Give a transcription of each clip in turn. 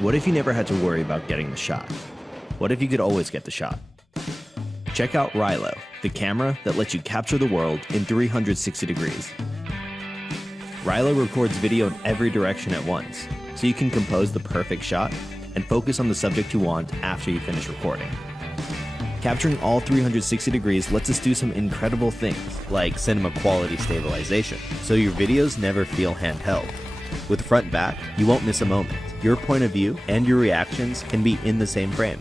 What if you never had to worry about getting the shot? What if you could always get the shot? Check out Rylo, the camera that lets you capture the world in 360 degrees. Rylo records video in every direction at once, so you can compose the perfect shot and focus on the subject you want after you finish recording. Capturing all 360 degrees lets us do some incredible things, like cinema quality stabilization, so your videos never feel handheld. With front and back, you won't miss a moment. Your point of view and your reactions can be in the same frame.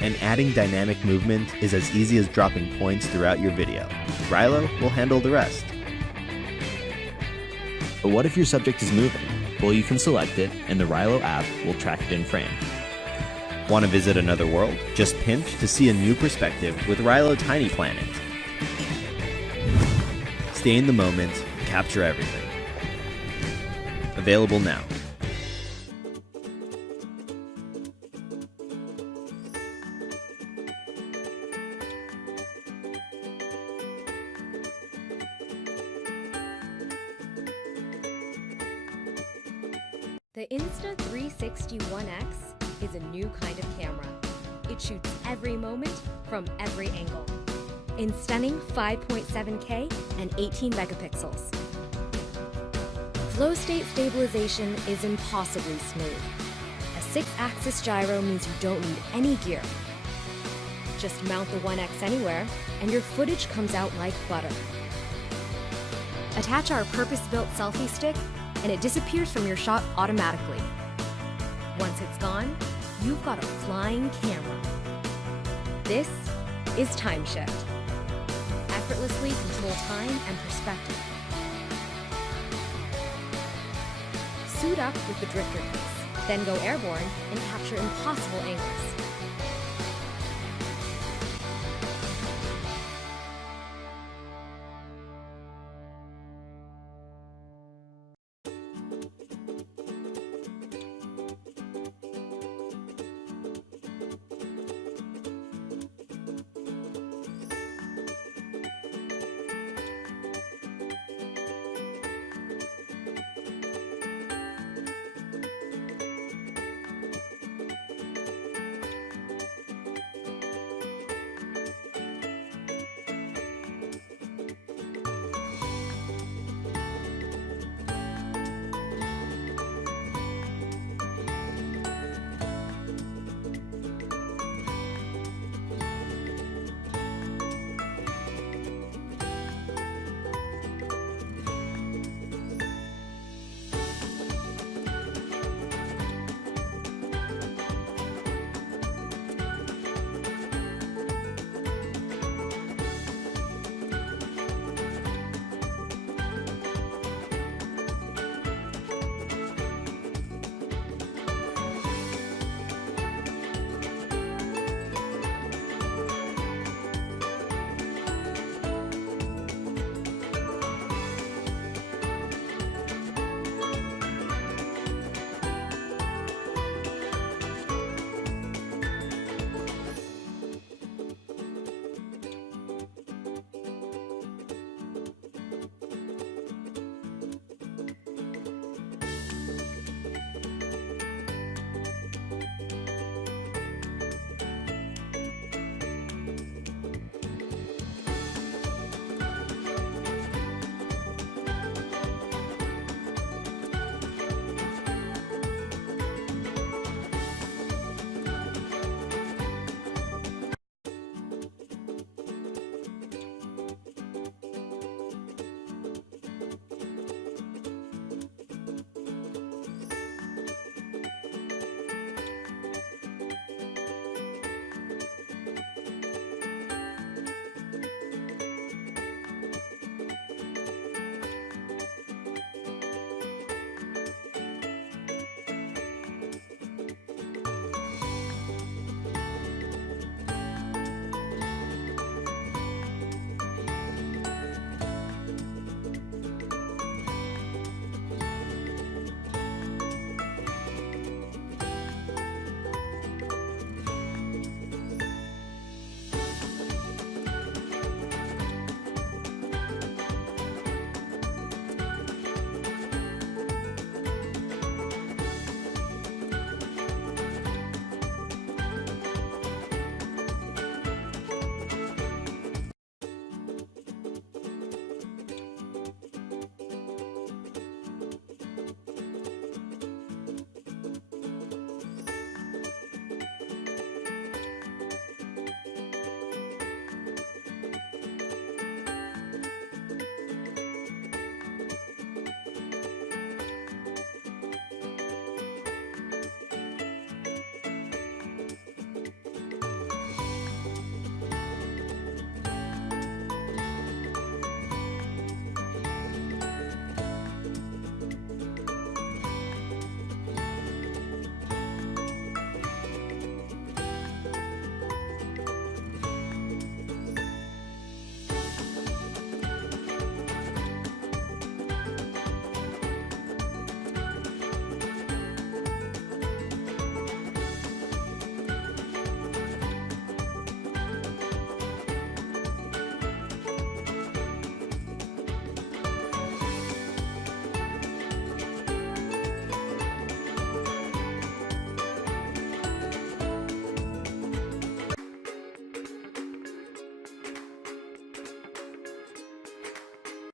And adding dynamic movement is as easy as dropping points throughout your video. Rylo will handle the rest. But what if your subject is moving? Well, you can select it, and the Rylo app will track it in frame. Want to visit another world? Just pinch to see a new perspective with Rylo Tiny Planet. Stay in the moment, capture everything. Available now. The Insta360 One X is a new kind of camera. It shoots every moment from every angle in stunning 5.7K and 18 megapixels. Flow state stabilization is impossibly smooth. A 6-axis gyro means you don't need any gear. Just mount the One X anywhere and your footage comes out like butter. Attach our purpose-built selfie stick and it disappears from your shot automatically. Once it's gone, you've got a flying camera. This is Time Shift. Effortlessly control time and perspective. Suit up with the drifter case, then go airborne and capture impossible angles.